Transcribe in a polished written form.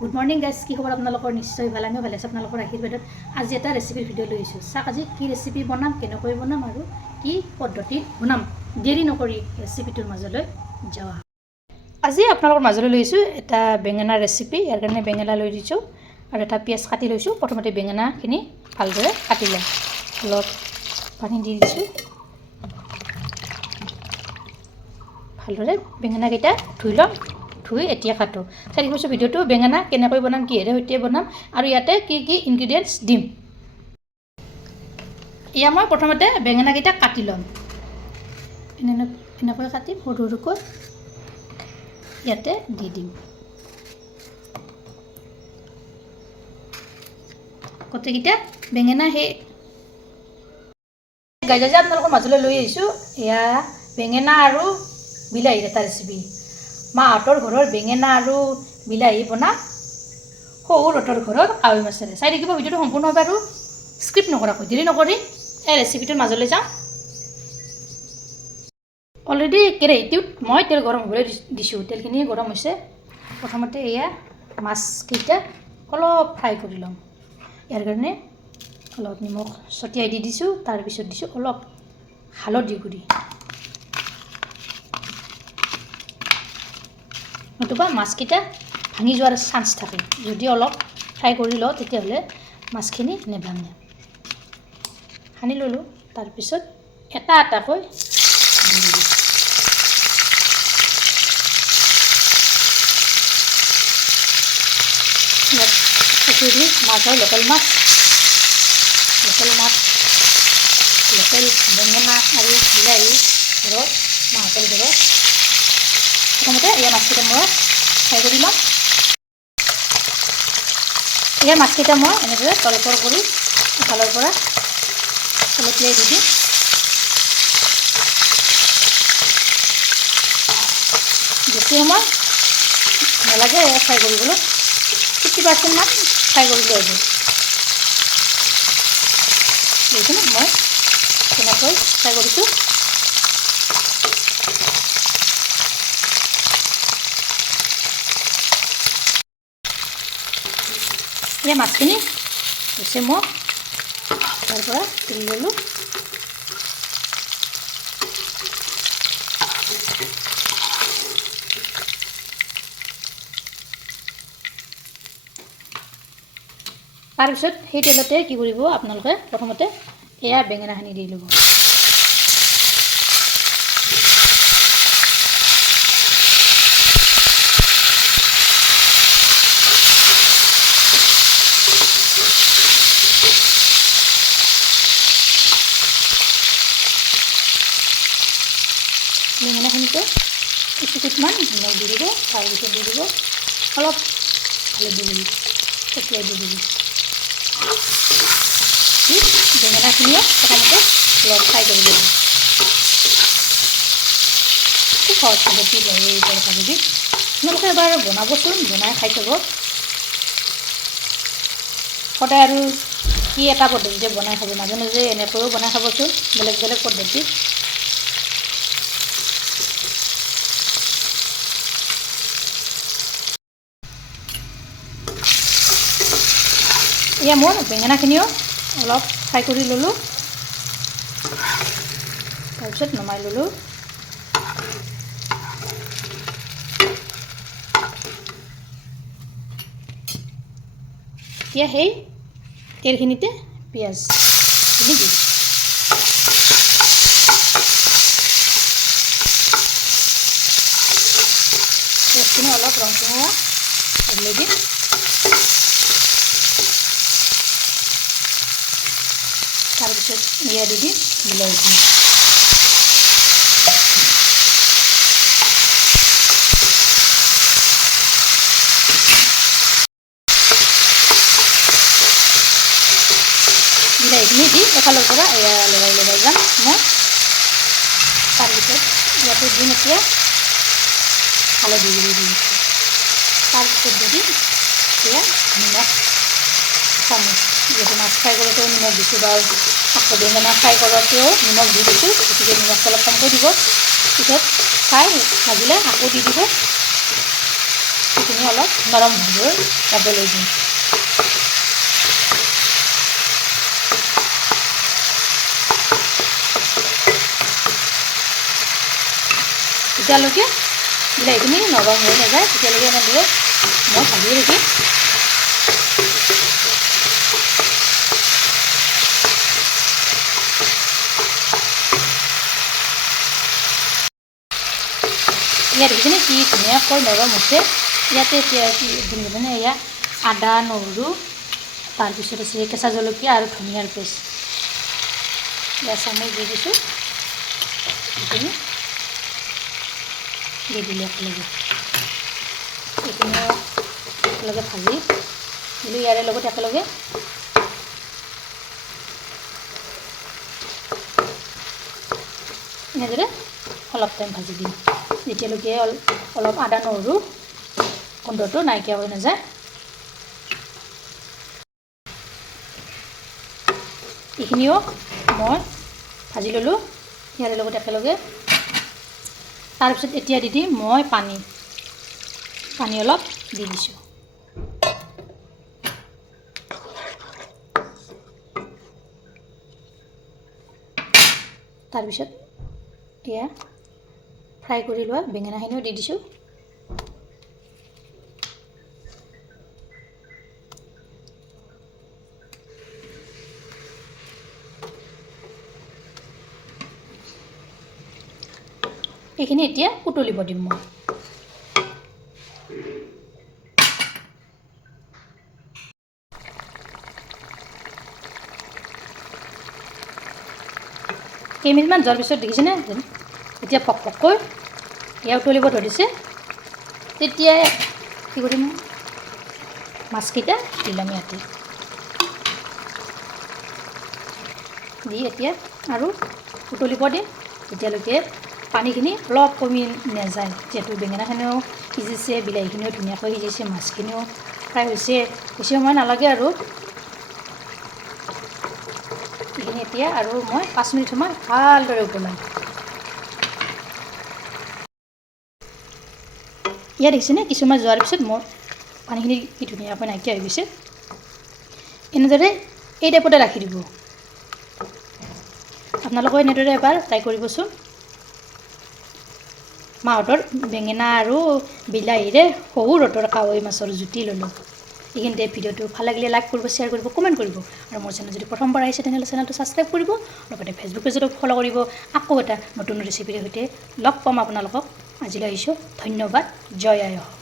Good morning guys, কি খবৰ আপোনালোকৰ? নিশ্চয় ভাল। আমিও ভালে আছোঁ আপোনালোকৰ আশীৰ্বাদত। আজি এটা ৰেচিপিৰ ভিডিঅ' লৈ আহিছোঁ। চাওক আজি কি ৰেচিপি বনাম, কেনেকৈ বনাম আৰু কি পদ্ধতিত বনাম। দেৰি নকৰি ৰেচিপিটোৰ মাজলৈ যাওঁ। আজি আপোনালোকৰ মাজলৈ লৈ আহিছোঁ এটা বেঙেনা ৰেচিপি। ইয়াৰ কাৰণে বেঙেনা লৈ দিছোঁ আৰু এটা পিঁয়াজ কাটি লৈছোঁ। প্ৰথমতে বেঙেনাখিনি ভালদৰে কাটি লওঁ। অলপ পানী দি দিছোঁ। ভালদৰে বেঙেনাকেইটা ধুই ল'ম। ধুই এতিয়া কাটো। চাই দেখিছোঁ ভিডিঅ'টো বেঙেনা কেনেকৈ বনাম, কিহেৰে সৈতে বনাম আৰু ইয়াতে কি কি ইনগ্ৰিডিয়েণ্টছ দিম। এয়া মই প্ৰথমতে বেঙেনাকেইটা কাটি ল'ম। এনেকৈ কাটিম সৰু সৰুকৈ। ইয়াতে দি দিম। গোটেইকেইটা বেঙেনা গাইজ আজি আপোনালোকৰ মাজলৈ লৈ আহিছোঁ এয়া বেঙেনা আৰু বিলাহীৰ এটা ৰেচিপি। মাহঁতৰ ঘৰৰ বেঙেনা আৰু বিলাহী বনাম শহুৰহঁতৰ ঘৰৰ কাৱৈ মাছেৰে। চাই থাকিব ভিডিঅ'টো সম্পূৰ্ণভাৱে আৰু স্ক্ৰিপ্ট নকৰাকৈ। দেৰি নকৰি এই ৰেচিপিটোৰ মাজলৈ যাওঁ। অলৰেডি কেৰাহীটোত মই তেল গৰম হ'বলৈ দিছোঁ। তেলখিনি গৰম হৈছে। প্ৰথমতে এয়া মাছকেইটা অলপ ফ্ৰাই কৰি ল'ম। ইয়াৰ কাৰণে অলপ নিমখ ছটিয়াই দি দিছোঁ। তাৰপিছত দিছোঁ অলপ হালধি গুড়ি। নতুবা মাছকেইটা ভাঙি যোৱাৰ চান্স থাকে। যদি অলপ ফ্ৰাই কৰি লওঁ তেতিয়াহ'লে মাছখিনি নেভাঙে। সানি ল'লোঁ। তাৰপিছত এটা এটাকৈ দি দিলোঁ। পুখুৰী মাছ হয়, লোকেল মাছ, লোকেল বেঙেনা আৰু বিলাহী ঘৰত মাহঁতৰ ঘৰত। প্ৰথমতে এয়া মাছকেইটা মই ফ্ৰাই কৰি ল'ম। এয়া মাছকেইটা মই এনেদৰে তলপৰ কৰি এফালৰ পৰা অলপীয়াই দি দিম। বেছি সময় নালাগে ফ্ৰাই কৰিবলৈ, 50% মান ফ্ৰাই কৰিলে হ'ব। এইখিনি মই তেনেকৈ ফ্ৰাই কৰিছোঁ। এই মাছখিনি হৈছে মই তাৰ পৰা তুলি ল'লোঁ। তাৰপিছত সেই তেলতে কি কৰিব আপোনালোকে, প্ৰথমতে এয়া বেঙেনাখিনি দি ল'ব। বেঙেনাখিনিতে কিছুমান নিমখ দি দিব। তাৰপিছত দি দিব অলপ হালধি গুড়ি ছটিয়াই দি দিব। বেঙেনাখিনিও প্ৰথমতে অলপ ফ্ৰাই কৰি ল'ব। খুব সহজ পদ্ধতি হয় এই তৰকাৰীবিধ। আপোনালোকে এবাৰ বনাবচোন, বনাই খাই চাব। সদায় আৰু কি এটা পদ্ধতিতে বনাই খাব, মাজে মাজে এনেকৈও বনাই খাবচোন, বেলেগ বেলেগ পদ্ধতি। এয়া মোৰ বেঙেনাখিনিও অলপ ফ্ৰাই কৰি ল'লোঁ। তাৰপিছত নমাই ল'লোঁ। এতিয়া সেই তেলখিনিতে পিঁয়াজখিনি দিম। পিঁয়াজখিনি অলপ ৰংচঙুৱা হ'বলৈ দিম। তাৰপিছত এয়া দি দিম বিলাহীখিনি। বিলাহীখিনি দি এফালৰ পৰা এয়া লগাই যাম মই। তাৰপিছত ইয়াতে দিম এতিয়া হালধি গুড়ি দি দিছোঁ। তাৰপিছত দি দিম এতিয়া নিমখ চামুচ। যিহেতু মাছ ফ্ৰাই কৰোঁতেও নিমখ দিছোঁ বা আকৌ বেঙেনা ফ্ৰাই কৰোঁতেও নিমখ দি দিছোঁ, গতিকে নিমখটো অলপ কমকৈ দিব। পিছত ফ্ৰাই ভাজিলে আকৌ দি দিব। সেইখিনি মাছখিনি অলপ নৰম হৈ যাবলৈ দিম। যেতিয়ালৈকে বিলাহীখিনি নৰম হৈ নাযায় তেতিয়ালৈকে এনেদৰে মই ভাজি ৰাখিম। ইয়াত দেখিছেনে কি ধুনীয়াকৈ নৰম হৈছে। ইয়াতে এতিয়া দিম মানে এয়া আদা নহৰু তাৰপিছত আছে কেঁচা জলকীয়া আৰু ধনিয়াৰ পেষ্ট এয়া চামুচ দি দিছোঁ। এইখিনি দি দিলোঁ একেলগে, এইখিনিও একেলগে ভাজি দিলোঁ। ইয়াৰে লগত একেলগে এনেদৰে অলপ টাইম ভাজি দিম যেতিয়ালৈকে অলপ আদা নহৰু গোন্ধটো নাইকিয়া হৈ নাযায়। এইখিনিও মই ভাজি ল'লোঁ ইয়াৰে লগত একেলগে। তাৰপিছত এতিয়া দি দিম মই পানী অলপ দি দিছোঁ। তাৰপিছত এয়া ফ্ৰাই কৰি লোৱা বেঙেনাখিনিও দি দিছোঁ। এইখিনি এতিয়া উতলিব দিম মই। কেইমিনিটমান যোৱাৰ পিছত দেখিছেনে এতিয়া পককৈ এয়া উতলিব ধৰিছে। তেতিয়াই কি কৰিম মাছকেইটা দিলাম ইয়াতে দি এতিয়া আৰু উতলিব দিম যেতিয়ালৈকে পানীখিনি অলপ কমি নাযায়। যিহেতু বেঙেনাখিনিও সিজিছে, বিলাহীখিনিও ধুনীয়াকৈ সিজিছে, মাছখিনিও ফ্ৰাই হৈছে, বেছি সময় নালাগে আৰু। এইখিনি এতিয়া আৰু মই 5 মিনিট সময় ভালদৰে উতলাম। ইয়াত দেখিছেনে কিছুমান যোৱাৰ পিছত মোৰ পানীখিনি কি ধুনীয়াকৈ নাইকিয়া হৈ গৈছে। এনেদৰে এই টাইপতে ৰাখি দিব। আপোনালোকে এনেদৰে এবাৰ ট্ৰাই কৰিবচোন। মাহঁতৰ বেঙেনা আৰু বিলাহীৰে শহুৰহঁতৰ কাৱৈ মাছৰ জুতি ল'লোঁ। এইখিনিতে ভিডিঅ'টো ভাল লাগিলে লাইক কৰিব, শ্বেয়াৰ কৰিব, কমেণ্ট কৰিব আৰু মোৰ চেনেল যদি প্ৰথমবাৰ আহিছে তেনেহ'লে চেনেলটো ছাবস্ক্ৰাইব কৰিব। লগতে ফেচবুক পেজতো ফ'ল' কৰিব। আকৌ এটা নতুন ৰেচিপিৰ সৈতে লগ পাম আপোনালোকক। আজিলৈ আহিছোঁ, ধন্যবাদ। জয় আই অসম।